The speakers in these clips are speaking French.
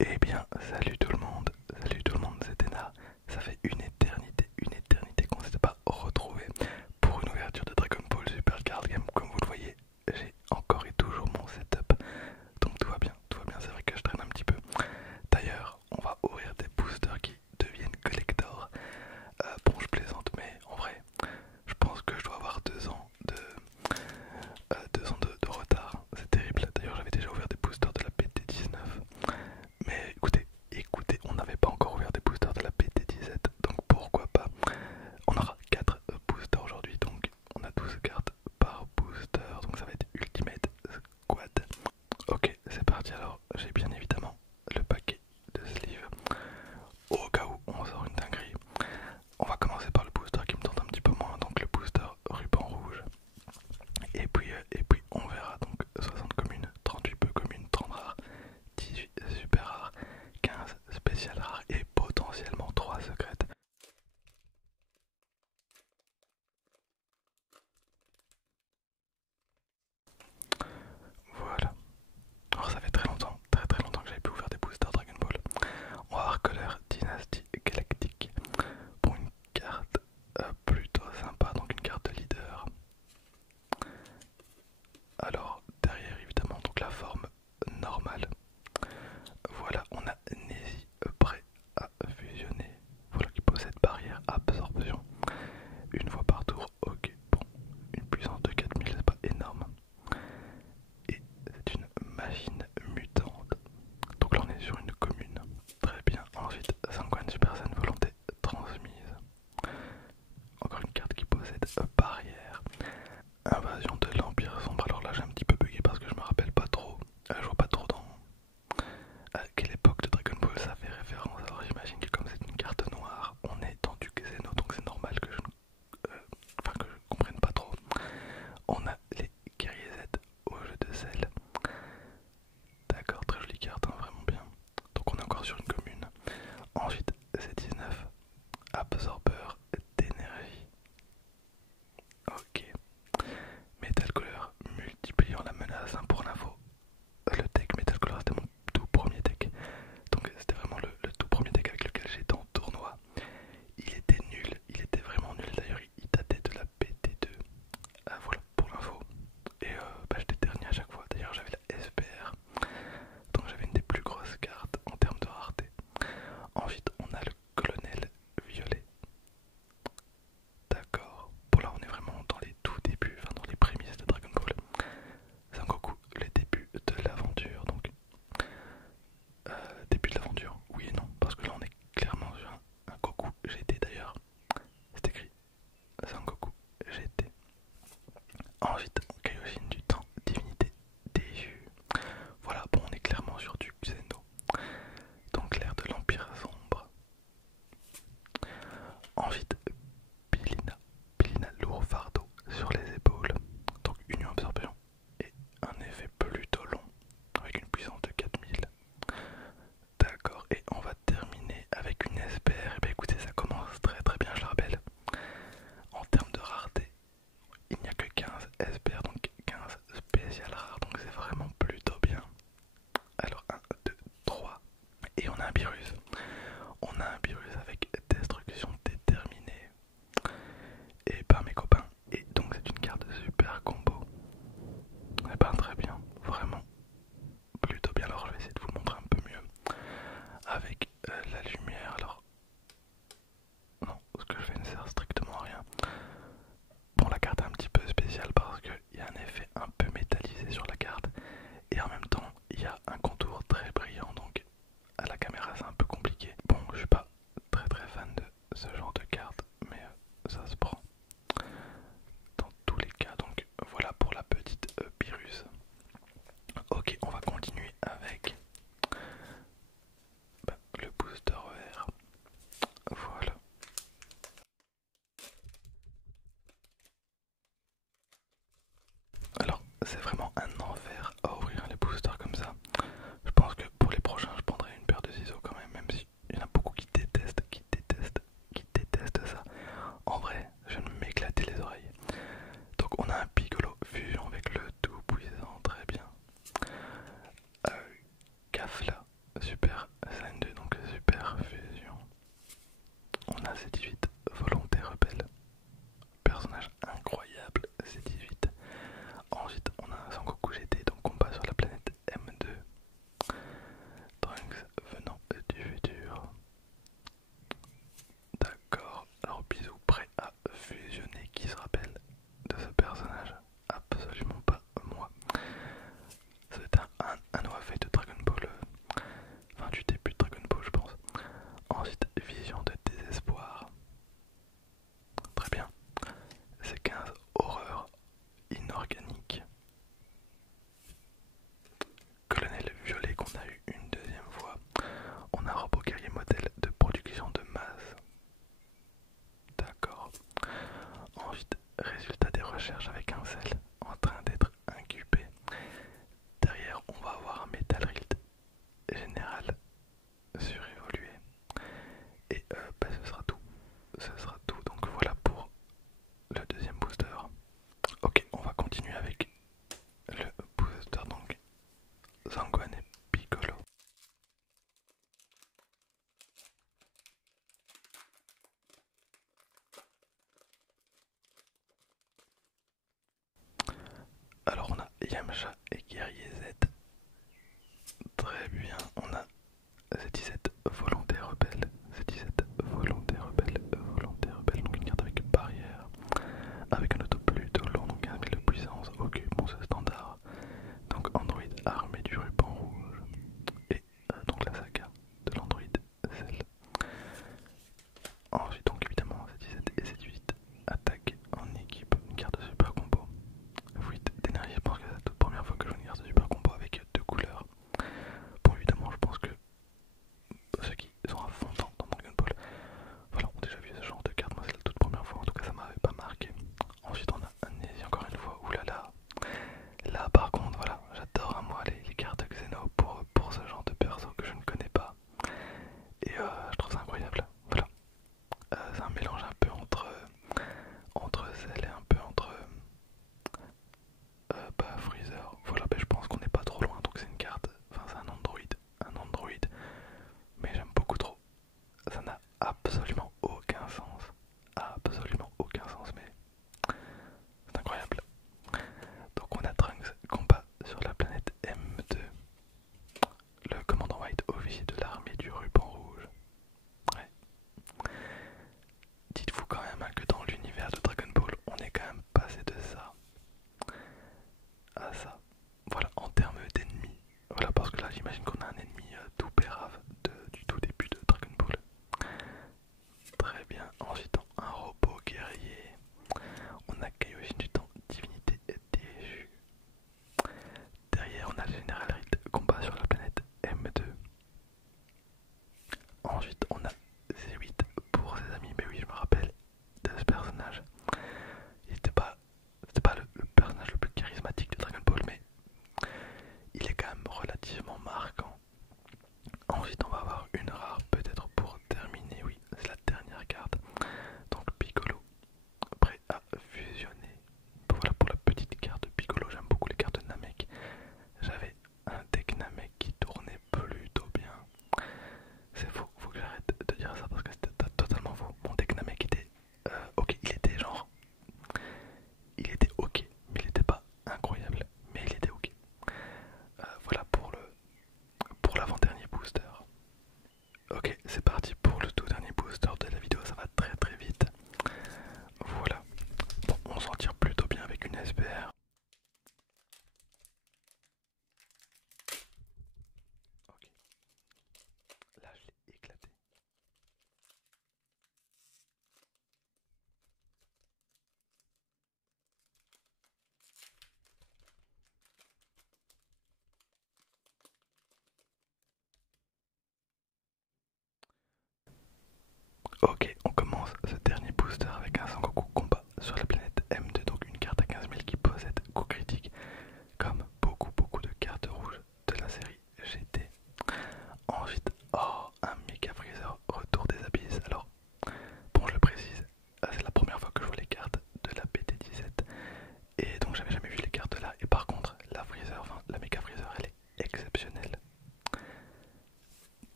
Eh bien, salut tout le monde, c'est Ena. Ça fait une éternité qu'on ne s'était pas retrouvé pour une ouverture de Dragon Ball Super Card Game. Comme vous le voyez, j'ai encore et toujours mon setup, donc tout va bien, c'est vrai que je traîne un petit peu. D'ailleurs, on va ouvrir des boosters qui deviennent collector. Bon, je plaisante, mais en vrai, je pense que je dois avoir 2 ans de retard. C'est terrible. D'ailleurs, j'avais déjà ouvert des boosters de la PT19. Mais écoutez, on n'avait pas encore ouvert des boosters de la PT17, donc pourquoi pas. On aura 4 boosters aujourd'hui, donc on a 12 cartes par booster, donc ça va être Ultimate Squad. Ok, c'est parti alors, j'ai bien évidemment le paquet de sleeves, au cas où on sort une dinguerie. On va commencer par le booster qui me tente un petit peu moins, donc le booster ruban rouge. Et puis on verra donc 60 communes, 38 peu communes, 30 rares, 18 super rares, 15 spéciales rares et potentiellement 3 secrètes. Voilà. Alors ça fait très longtemps, très longtemps que j'avais pu ouvrir des boosters Dragon Ball. On va avoir Color Dynasty Galactique pour une carte plutôt sympa, donc une carte de leader. Alors derrière évidemment donc la forme normale. Voilà, on a Nézi prêt à fusionner. Voilà qui possède barrière absorption. Une fois par tour, ok, bon, une puissance de 4000, c'est pas énorme. Et c'est une machine mutante. Donc là on est sur une commune. Très bien, ensuite Sanguine Super Saiyan Volonté Transmise. Encore une carte qui possède barrière. Invasion de l'Empire Sombre. Alors là j'ai un petit peu bugué parce que je me rappelle pas trop. Je vois pas trop dans à quelle époque de Dragon Ball ça fait référence. Alors j'imagine que comme c'est une carte noire, on est dans du Xeno, donc c'est normal que que je comprenne pas trop. On a les guerriers Z au jeu de sel. D'accord, très jolie carte, hein, vraiment bien. Donc on est encore sur une commune. Ensuite, c'est 19. Absorbeur d'énergie. Ok. Metal Color multipliant la menace, hein, pour l'info. Le deck Metal Color c'était mon tout premier deck. Donc c'était vraiment le tout premier deck avec lequel j'étais en tournoi. Il était nul, il était vraiment nul. D'ailleurs, il datait de la PT2. Voilà pour l'info. Et j'étais dernier à chaque fois. D'ailleurs, j'avais la SPR. Donc j'avais une des plus grosses cartes en termes de rareté. Super Saiyan 2, donc Super Fusion. On a C18, Volonté Rebelle. Personnage incroyable, C18. Ensuite, on a un Sangoku GT, donc combat sur la planète M2. Trunks venant du futur. D'accord, alors bisous, prêt à fusionner. Qui se rappelle de ce personnage? Absolument pas moi. C'est un OAV de Dragon Ball, enfin du début de Dragon Ball je pense. Ensuite, Vision de désespoir. Très bien. C'est 15, horreur inorganique. Colonel violet qu'on a eu une deuxième fois. On a un robot guerrier modèle de production de masse. D'accord. Ensuite, résultat des recherches avec un sel en train d'être incubé. Derrière, on va avoir un Metal Rilt général surévolué. Et bah, ce sera tout. Ce sera tout. Donc voilà pour le deuxième booster. Ok, on va continuer avec le booster donc Zangohan et Piccolo. Alors on a Yamcha et Guerrier Z. Très bien, on a Z17 Volonté Rebelle. Z17 Volonté Rebelle, Volonté Rebelle, donc une carte avec barrière. Avec un auto plutôt long, donc 15 000 de puissance, occupe mon standard. Donc Android armé du ruban rouge. Et donc la saga de l'Android Cell. Ensuite donc évidemment C17 et C18 attaque en équipe, une carte de super combo. Fuite d'énergie, je pense que c'est la toute première fois que je joue une carte de super combo avec deux couleurs. Bon évidemment je pense que ceux qui sont à fond dans Dragon Ball, voilà, ont déjà vu ce genre de carte, moi c'est la toute première fois, en tout cas ça m'avait pas marqué. Ensuite on a Amnésie encore une fois, oulala. Là par contre voilà, j'adore à moi les cartes Xeno pour ce genre de perso que je ne connais pas. Et je trouve ça incroyable, voilà. C'est un mélange un peu entre Cell et un peu entre bah, Freezer. Voilà, bah, je pense qu'on n'est pas trop loin, donc c'est une carte, enfin c'est un Android, mais j'aime beaucoup trop. Ça n'a absolument aucun sens, absolument aucun sens, mais c'est incroyable. Donc on a Trunks combat sur la planète M2, le commandant White officier de l'armée du ruban rouge. Ouais. Dites-vous quand même hein, que dans l'univers de Dragon Ball, on est quand même passé de ça à ça. Voilà, en termes d'ennemis. Voilà, parce que là j'imagine qu'on a un ennemi tout pérave du tout début de Dragon Ball. Très bien. Ensuite, un robot guerrier. On a Kaioshin du temps, divinité déchue. Derrière, on a le Général Rite, combat sur la planète M2.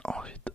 Ensuite